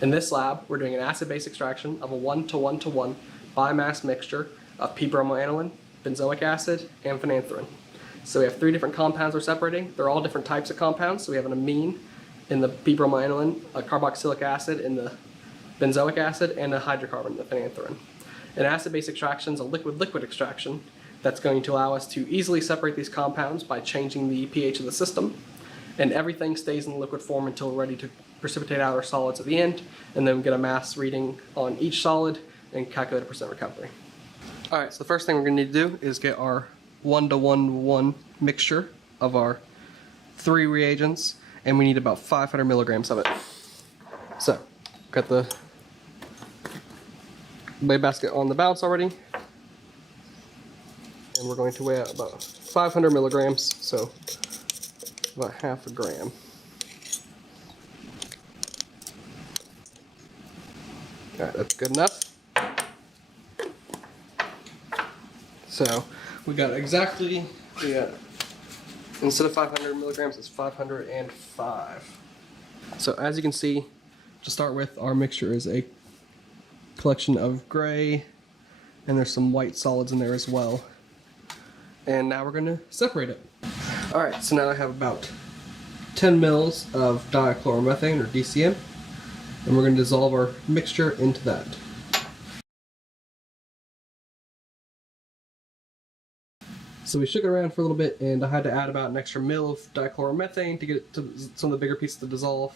In this lab, we're doing an acid-base extraction of a 1:1:1 biomass mixture of p-bromoaniline, benzoic acid, and phenanthrene. So we have 3 different compounds we're separating. They're all different types of compounds. So we have an amine in the p-bromoaniline, a carboxylic acid in the benzoic acid, and a hydrocarbon in the phenanthrene. An acid-base extraction is a liquid-liquid extraction that's going to allow us to easily separate these compounds by changing the pH of the system. And everything stays in liquid form until we're ready to precipitate out our solids at the end, and then get a mass reading on each solid and calculate a percent recovery. Alright, so the first thing we're going to need to do is get our 1:1:1 mixture of our 3 reagents, and we need about 500 milligrams of it. So, got the weigh basket on the balance already, and we're going to weigh out about 500 milligrams, so about half a gram. Alright, that's good enough. So we got exactly, instead of 500 milligrams, it's 505. So as you can see, to start with, our mixture is a collection of gray, and there's some white solids in there as well. And now we're going to separate it. Alright, so now I have about 10 mils of dichloromethane, or DCM, and we're going to dissolve our mixture into that. So we shook it around for a little bit, and I had to add about an extra mil of dichloromethane to get it to some of the bigger pieces to dissolve.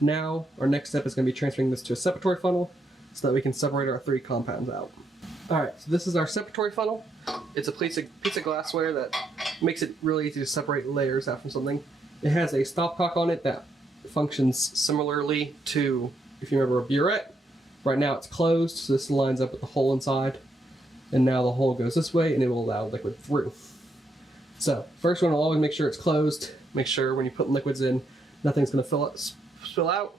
Now, our next step is going to be transferring this to a separatory funnel so that we can separate our 3 compounds out. Alright, so this is our separatory funnel. It's a piece of glassware that makes it really easy to separate layers out from something. It has a stopcock on it that functions similarly to, if you remember, a burette. Right now it's closed, so this lines up with the hole inside. And now the hole goes this way, and it will allow liquid through. So, first one will always make sure it's closed. Make sure when you put liquids in, nothing's going to spill out.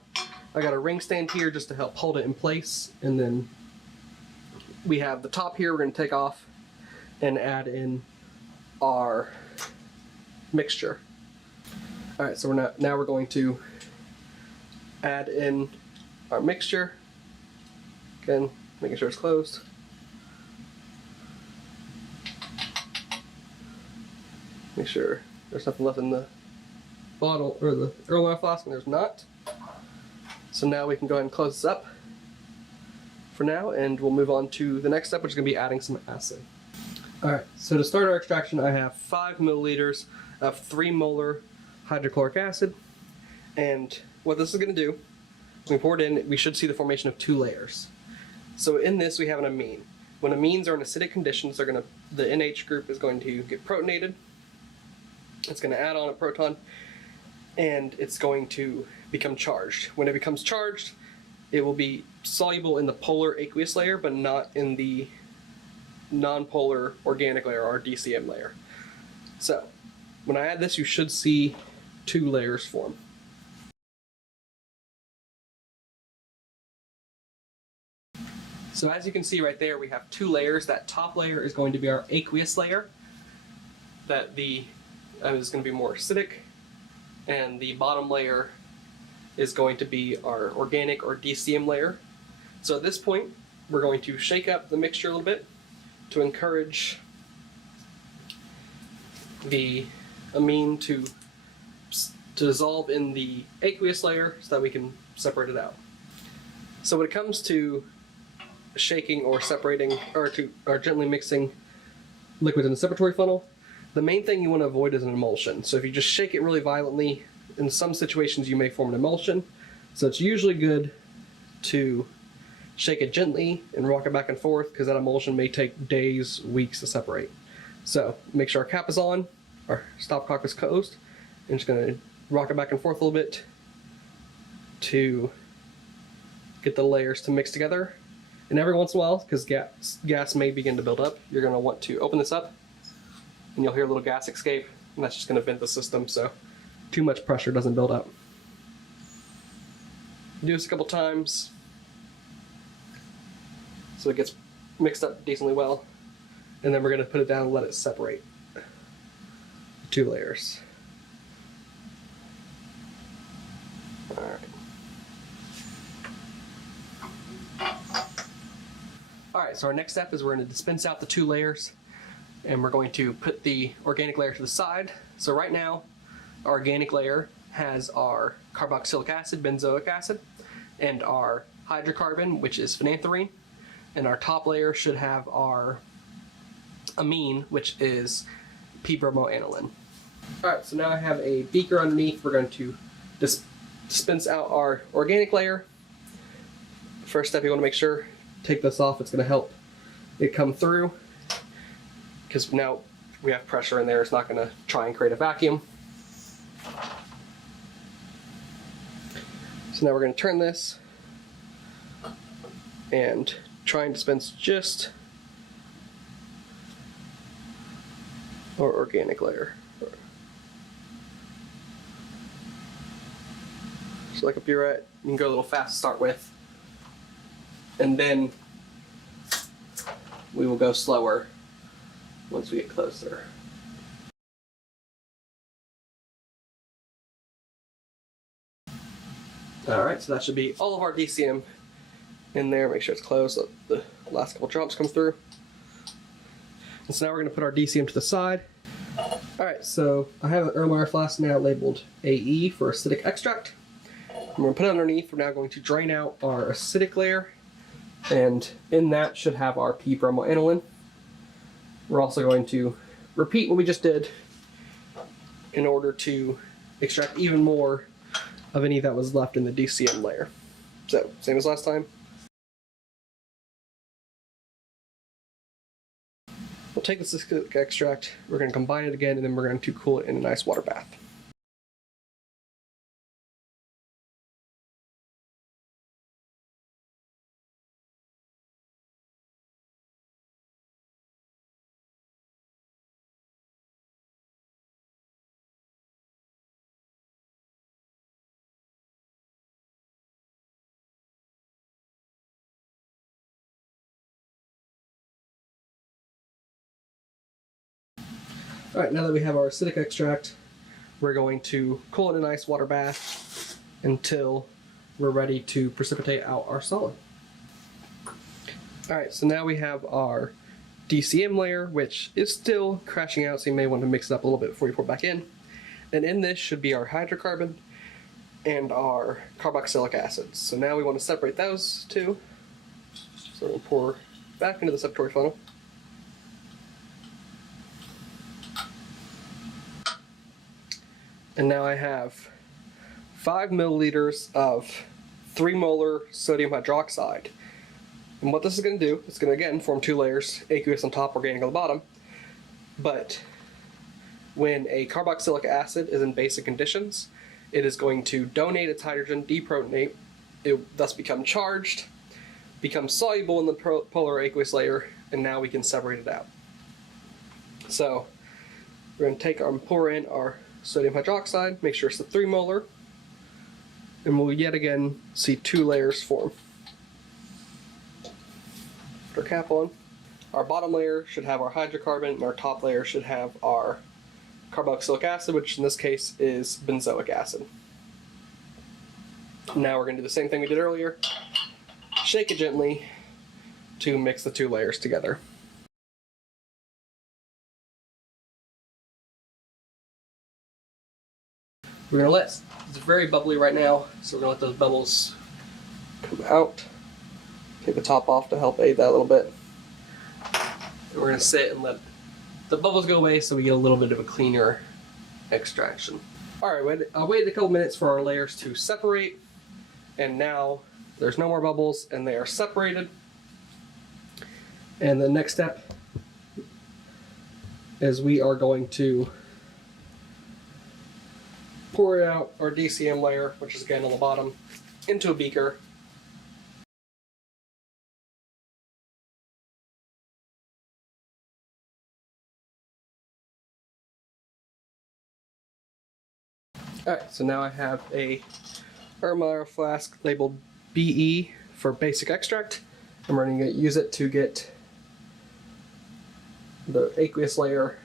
I got a ring stand here just to help hold it in place. And then we have the top here we're going to take off and add in our mixture. Alright, so now we're going to add in our mixture. Again, making sure it's closed. Make sure there's nothing left in the bottle or the Earl Oil flask, and there's not. So now we can go ahead and close this up for now, and we'll move on to the next step, which is going to be adding some acid. Alright, so to start our extraction, I have 5 milliliters of 3 molar hydrochloric acid, and what this is going to do, when we pour it in, we should see the formation of 2 layers. So in this, we have an amine. When amines are in acidic conditions, the NH group is going to get protonated. It's going to add on a proton, and it's going to become charged. When it becomes charged, it will be soluble in the polar aqueous layer, but not in the nonpolar organic layer, or DCM layer. So, when I add this, you should see 2 layers form. So as you can see right there, we have 2 layers. That top layer is going to be our aqueous layer. That is going to be more acidic, and the bottom layer is going to be our organic or DCM layer. So at this point, we're going to shake up the mixture a little bit to encourage the amine to dissolve in the aqueous layer so that we can separate it out. So when it comes to shaking or separating, or gently mixing liquids in the separatory funnel, the main thing you want to avoid is an emulsion. So if you just shake it really violently, in some situations you may form an emulsion. So it's usually good to shake it gently and rock it back and forth, because that emulsion may take days, weeks to separate. So make sure our cap is on, our stopcock is closed, and just going to rock it back and forth a little bit to get the layers to mix together. And every once in a while, because gas may begin to build up, you're going to want to open this up, and you'll hear a little gas escape, and that's just going to vent the system, so too much pressure doesn't build up. Do this a couple times so it gets mixed up decently well, and then we're going to put it down and let it separate the 2 layers. Alright. Alright, so our next step is we're going to dispense out the 2 layers, and we're going to put the organic layer to the side. So right now, our organic layer has our carboxylic acid, benzoic acid, and our hydrocarbon, which is phenanthrene, and our top layer should have our amine, which is p-bromoaniline. Alright, so now I have a beaker underneath. We're going to dispense out our organic layer. First step, you want to make sure, take this off. It's going to help it come through, because now we have pressure in there. It's not going to try and create a vacuum. So now we're going to turn this and try and dispense just our organic layer. So like a burette, you can go a little fast to start with, and then we will go slower once we get closer. Alright, so that should be all of our DCM in there. Make sure it's closed so the last couple drops come through. And so now we're going to put our DCM to the side. Alright, so I have an Erlenmeyer flask now labeled AE for acidic extract. I'm going to put it underneath. We're now going to drain out our acidic layer, and in that should have our p-bromoaniline. We're also going to repeat what we just did in order to extract even more of any that was left in the DCM layer. So, same as last time. We'll take this acidic extract, we're going to combine it again, and then we're going to cool it in a nice water bath. Alright, now that we have our acidic extract, we're going to cool it in a nice water bath until we're ready to precipitate out our solid. Alright, so now we have our DCM layer, which is still crashing out, so you may want to mix it up a little bit before you pour it back in. And in this should be our hydrocarbon and our carboxylic acid. So now we want to separate those two. So we'll pour back into the separatory funnel. And now I have 5 milliliters of 3 molar sodium hydroxide. And what this is going to do, it's going to again form 2 layers, aqueous on top, organic on the bottom. But when a carboxylic acid is in basic conditions, it is going to donate its hydrogen, deprotonate, it thus become charged, become soluble in the polar aqueous layer, and now we can separate it out. So we're going to take our pour in our sodium hydroxide, make sure it's the 3 molar, and we'll yet again see 2 layers form. Put our cap on. Our bottom layer should have our hydrocarbon, and our top layer should have our carboxylic acid, which in this case is benzoic acid. Now we're going to do the same thing we did earlier. Shake it gently to mix the 2 layers together. We're going to let, it's very bubbly right now, so we're going to let those bubbles come out. Take the top off to help aid that a little bit. And we're going to sit and let the bubbles go away so we get a little bit of a cleaner extraction. Alright, I waited a couple minutes for our layers to separate, and now there's no more bubbles and they are separated. And the next step is we are going to pour out our DCM layer, which is again on the bottom, into a beaker. Alright, so now I have a Erlenmeyer flask labeled BE for basic extract. I'm going to use it to get the aqueous layer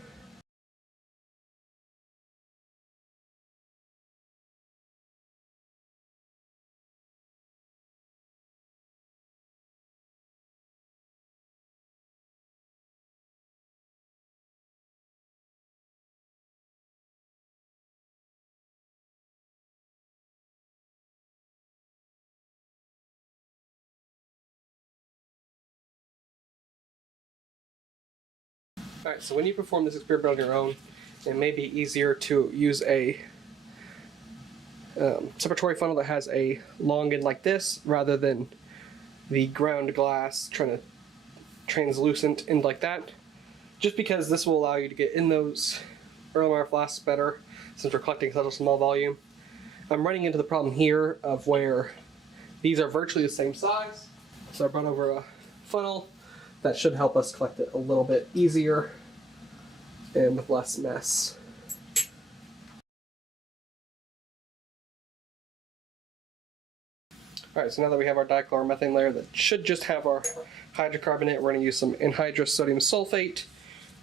Alright, so when you perform this experiment on your own, it may be easier to use a separatory funnel that has a long end like this rather than the ground glass trying to translucent end like that, just because this will allow you to get in those Erlenmeyer flasks better since we're collecting such a small volume. I'm running into the problem here of where these are virtually the same size, so I brought over a funnel that should help us collect it a little bit easier and with less mess. Alright, so now that we have our dichloromethane layer that should just have our hydrocarbonate, we're going to use some anhydrous sodium sulfate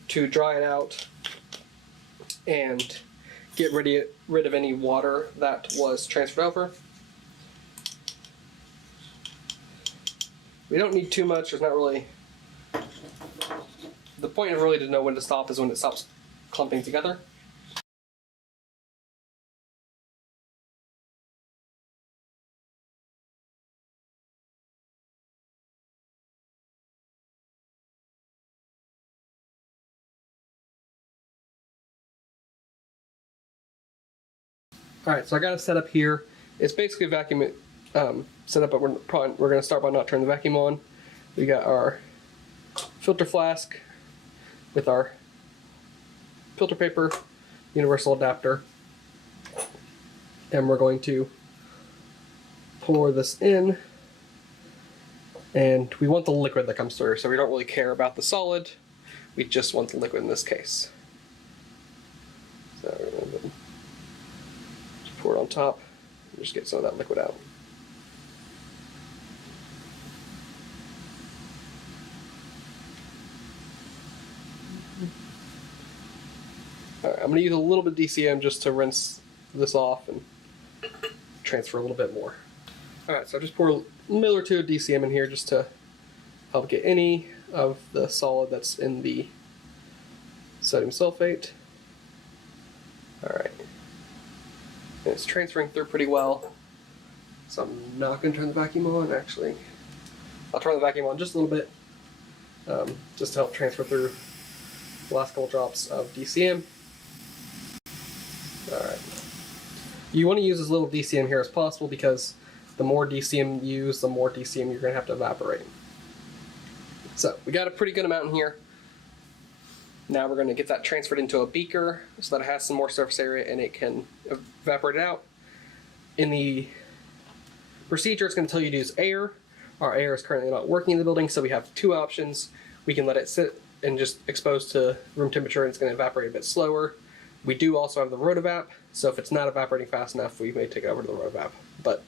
to dry it out and get rid of any water that was transferred over. We don't need too much, there's not really... The point of really to know when to stop is when it stops clumping together. Alright, so I got it set up here. It's basically a vacuum setup, but we're going to start by not turning the vacuum on. We got our filter flask with our filter paper, universal adapter, and we're going to pour this in, and we want the liquid that comes through, so we don't really care about the solid, we just want the liquid in this case. So we're going to pour it on top and just get some of that liquid out. Alright, I'm going to use a little bit of DCM just to rinse this off and transfer a little bit more. Alright, so I just pour a ml or two of DCM in here just to help get any of the solid that's in the sodium sulfate. Alright. And it's transferring through pretty well. So I'm not going to turn the vacuum on, actually. I'll turn the vacuum on just a little bit, just to help transfer through the last couple drops of DCM. Alright. You want to use as little DCM here as possible because the more DCM you use, the more DCM you're going to have to evaporate. So we got a pretty good amount in here. Now we're going to get that transferred into a beaker so that it has some more surface area and it can evaporate it out. In the procedure, it's going to tell you to use air. Our air is currently not working in the building, so we have two options. We can let it sit and just expose to room temperature and it's going to evaporate a bit slower. We do also have the rotovap, so if it's not evaporating fast enough, we may take it over to the rotovap. But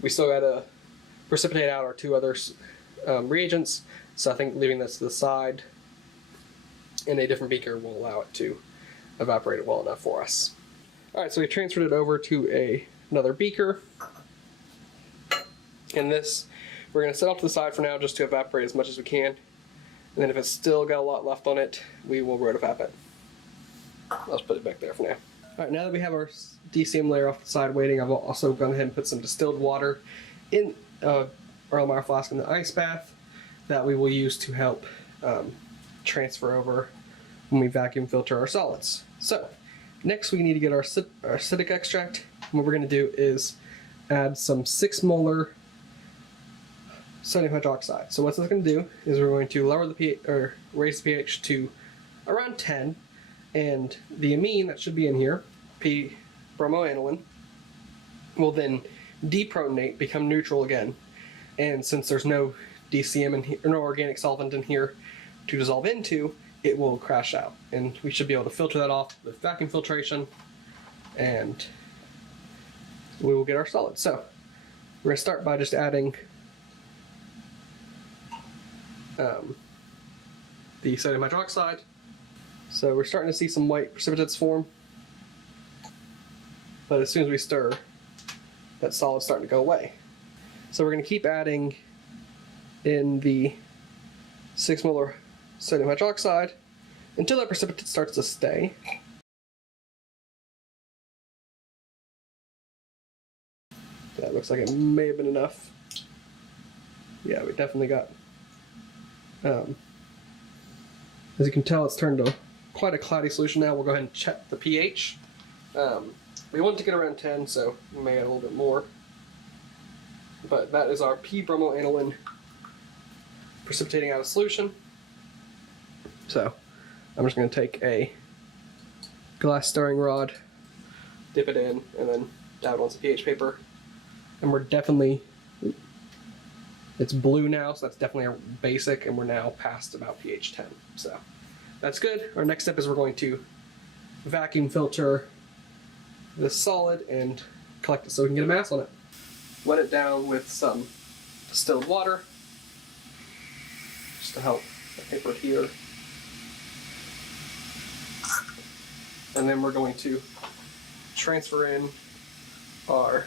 we still got to precipitate out our two other reagents, so I think leaving this to the side in a different beaker will allow it to evaporate it well enough for us. Alright, so we transferred it over to another beaker. And this, we're going to set off to the side for now just to evaporate as much as we can. And then if it's still got a lot left on it, we will rotovap it. I'll just put it back there for now. Alright, now that we have our DCM layer off the side waiting, I've also gone ahead and put some distilled water in Erlenmeyer flask in the ice bath that we will use to help transfer over when we vacuum filter our solids. So next we need to get our acidic extract. And what we're going to do is add some 6 molar sodium hydroxide. So what this is going to do is we're going to lower the pH, or raise the pH to around 10, and the amine that should be in here, p-bromoaniline, will then deprotonate, become neutral again. And since there's no DCM in here, or no organic solvent in here to dissolve into, it will crash out. And we should be able to filter that off with vacuum filtration, and we will get our solids. So we're going to start by just adding the sodium hydroxide. So we're starting to see some white precipitates form, but as soon as we stir, that solid's starting to go away. So we're going to keep adding in the 6 molar sodium hydroxide until that precipitate starts to stay. That looks like it may have been enough. Yeah, we definitely got As you can tell, it's turned to quite a cloudy solution now. We'll go ahead and check the pH. We want to get around 10, so we may add a little bit more. But that is our p-bromoaniline precipitating out of solution. So I'm just going to take a glass stirring rod, dip it in, and then dab it on some pH paper. And we're definitely, it's blue now, so that's definitely our basic, and we're now past about pH 10. So that's good. Our next step is we're going to vacuum filter this solid and collect it so we can get a mass on it. Wet it down with some distilled water, just to help the paper adhere. And then we're going to transfer in our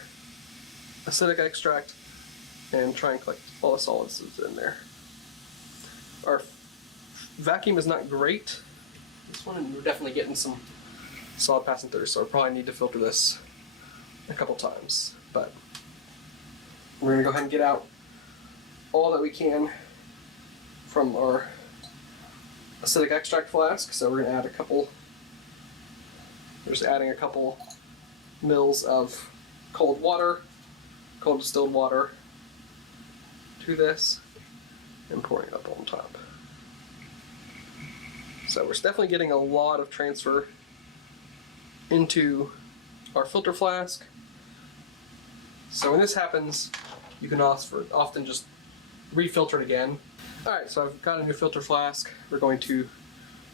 acidic extract and try and collect all the solids that's in there. Our vacuum is not great. This one, we're definitely getting some solid passing through, so I probably need to filter this a couple times. But we're going to go ahead and get out all that we can from our acidic extract flask. So we're going to add a couple, we're just adding a couple mils of cold water, cold distilled water to this and pouring it up on top. So we're definitely getting a lot of transfer into our filter flask. So when this happens, you can often just refilter it again. Alright, so I've got a new filter flask. We're going to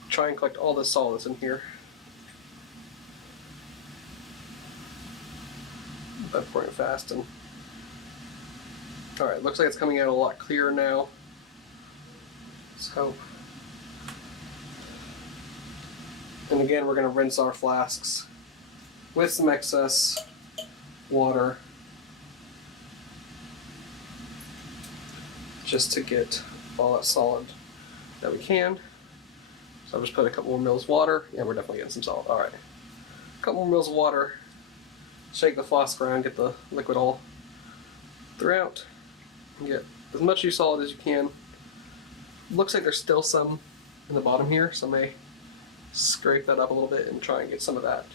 try and collect all the solids in here. I'm pouring it fast. And alright, looks like it's coming out a lot clearer now. Let's hope. And again, we're going to rinse our flasks with some excess water just to get all that solid that we can. So I'll just put a couple more mils of water. Yeah, we're definitely getting some solid. Alright. A couple more mils of water. Shake the flask around, get the liquid all throughout. And get as much solid as you can. Looks like there's still some in the bottom here, so I may scrape that up a little bit and try and get some of that.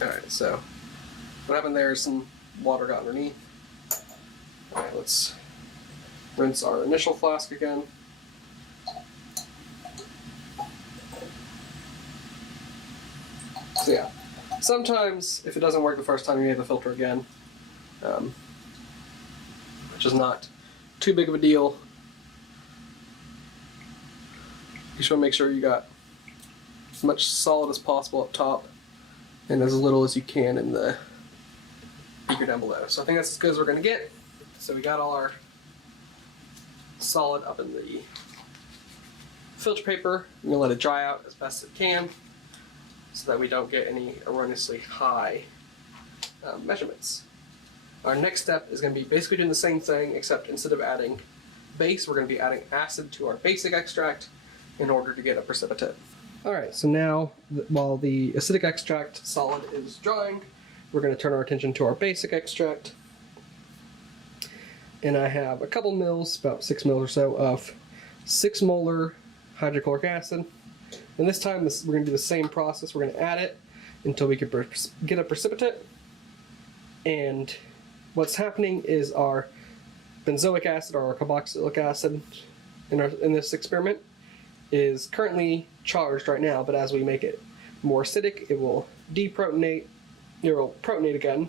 Alright, so what happened there is some water got underneath. Alright, let's rinse our initial flask again. So yeah, sometimes if it doesn't work the first time, you may have to filter again, which is not too big of a deal. You just want to make sure you got as much solid as possible up top and as little as you can in the beaker down below. So I think that's as good as we're going to get. So we got all our solid up in the filter paper. I'm going to let it dry out as best as it can so that we don't get any erroneously high measurements. Our next step is going to be basically doing the same thing, except instead of adding base, we're going to be adding acid to our basic extract in order to get a precipitate. Alright, so now while the acidic extract solid is drying, we're going to turn our attention to our basic extract. And I have a couple mils, about 6 mils or so, of 6 molar hydrochloric acid. And this time we're going to do the same process. We're going to add it until we can get a precipitate. And what's happening is our benzoic acid, or our carboxylic acid in this experiment, is currently charged right now, but as we make it more acidic, it will deprotonate, it will protonate again,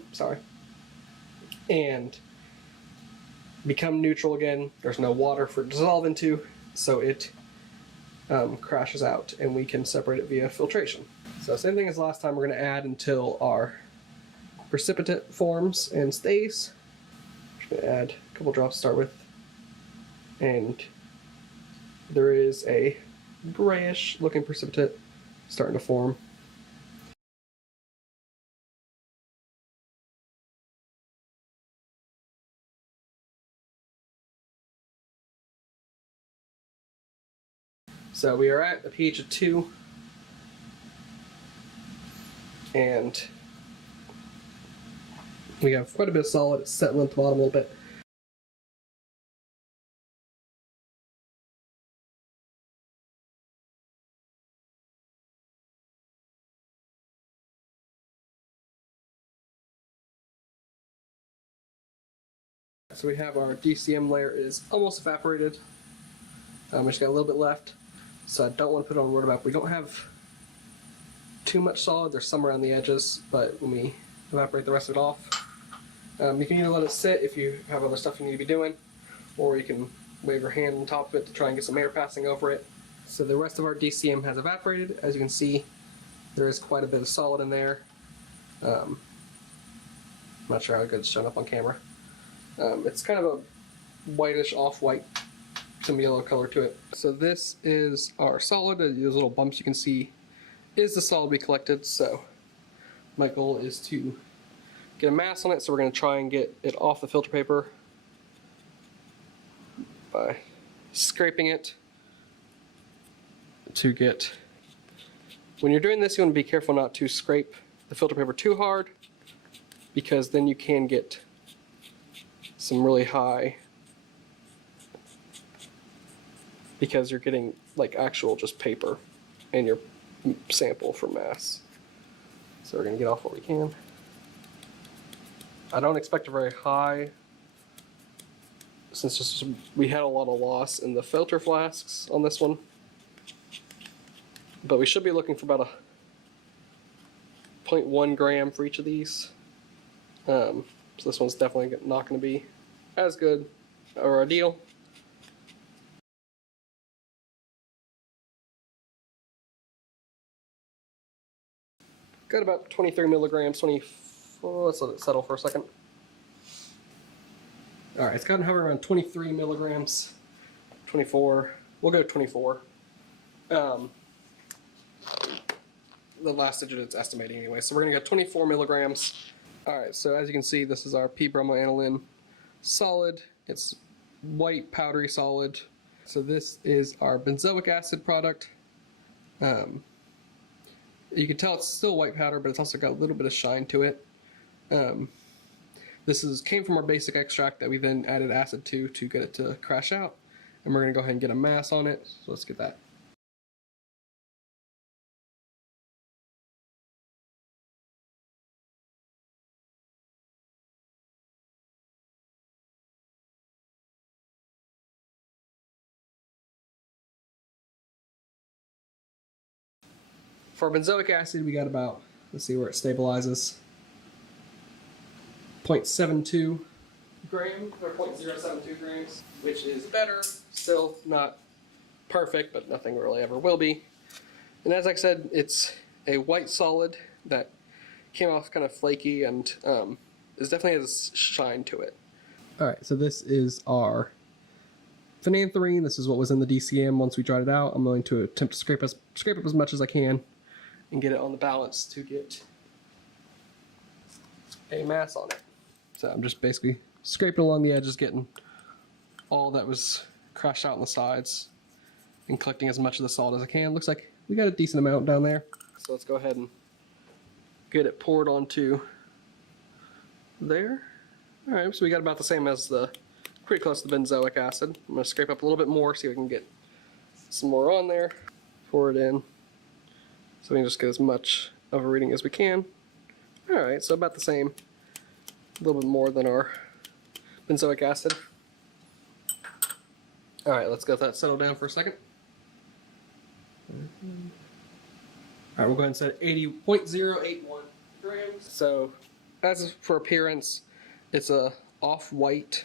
and become neutral again. There's no water for it to dissolve into, so it crashes out and we can separate it via filtration. So same thing as last time, we're going to add until our precipitate forms and stays. I'm just going to add a couple drops to start with, and there is a grayish looking precipitate starting to form. So we are at a pH of 2, and we have quite a bit of solid. It's settling at the bottom a little bit. so we have our DCM layer is almost evaporated. We just got a little bit left, so I don't want to put it on rotomap. We don't have too much solid. There's some around the edges, but when we evaporate the rest of it off, you can either let it sit if you have other stuff you need to be doing, or you can wave your hand on top of it to try and get some air passing over it. So the rest of our DCM has evaporated. As you can see, there is quite a bit of solid in there. I'm not sure how good it's shown up on camera. It's kind of a whitish off-white, some yellow color to it. So this is our solid. Those little bumps you can see is the solid we collected. So my goal is to get a mass on it, so we're going to try and get it off the filter paper by scraping it to get... When you're doing this, you want to be careful not to scrape the filter paper too hard, because then you can get some really high, because you're getting like actual just paper in your sample for mass. So we're going to get off what we can. I don't expect a very high, since we had a lot of loss in the filter flasks on this one. But we should be looking for about a 0.1 gram for each of these. So this one's definitely not going to be as good or ideal. Got about 23 milligrams, 24, let's let it settle for a second. Alright, it's gotten hovering around 23 milligrams, 24, we'll go 24. The last digit it's estimating anyway, so we're going to go 24 milligrams. Alright, so as you can see, this is our p-bromoaniline solid. It's white, powdery solid. So this is our benzoic acid product. You can tell it's still white powder, but it's also got a little bit of shine to it. This came from our basic extract that we then added acid to get it to crash out. And we're going to go ahead and get a mass on it, so let's get that. For benzoic acid, we got about, let's see where it stabilizes, 0.72 grams, or 0.072 grams, which is better. Still not perfect, but nothing really ever will be. And as I said, it's a white solid that came off kind of flaky and is definitely has shine to it. Alright, so this is our phenanthrene. This is what was in the DCM once we dried it out. I'm going to attempt to scrape up as much as I can and get it on the balance to get a mass on it. So I'm just basically scraping along the edges, getting all that was crashed out on the sides and collecting as much of the salt as I can. Looks like we got a decent amount down there. So let's go ahead and get it poured onto there. Alright, so we got about the same as pretty close to the benzoic acid. I'm going to scrape up a little bit more so we can get some more on there, pour it in, so we can just get as much of a reading as we can. Alright, so about the same, a little bit more than our benzoic acid. Alright, let's let that settle down for a second. Alright, we'll go ahead and set 0.081 grams. So, as for appearance, it's a off-white,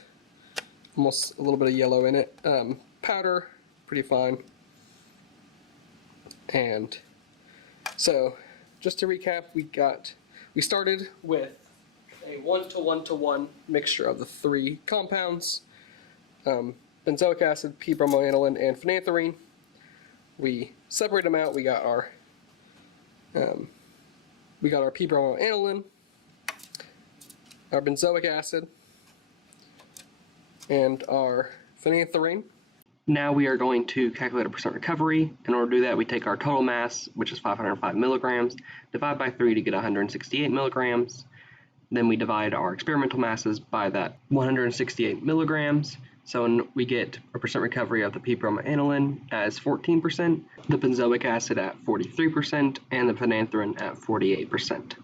almost a little bit of yellow in it. Powder, pretty fine. And so, just to recap, we started with a 1:1:1 mixture of the three compounds, benzoic acid, p-bromoaniline, and phenanthrene. We separated them out. We got our p-bromoaniline, our benzoic acid, and our phenanthrene. Now we are going to calculate a percent recovery. In order to do that, we take our total mass, which is 505 milligrams, divide by 3 to get 168 milligrams. Then we divide our experimental masses by that 168 milligrams. So we get a percent recovery of the p-bromoaniline as 14%, the benzoic acid at 43%, and the phenanthrene at 48%.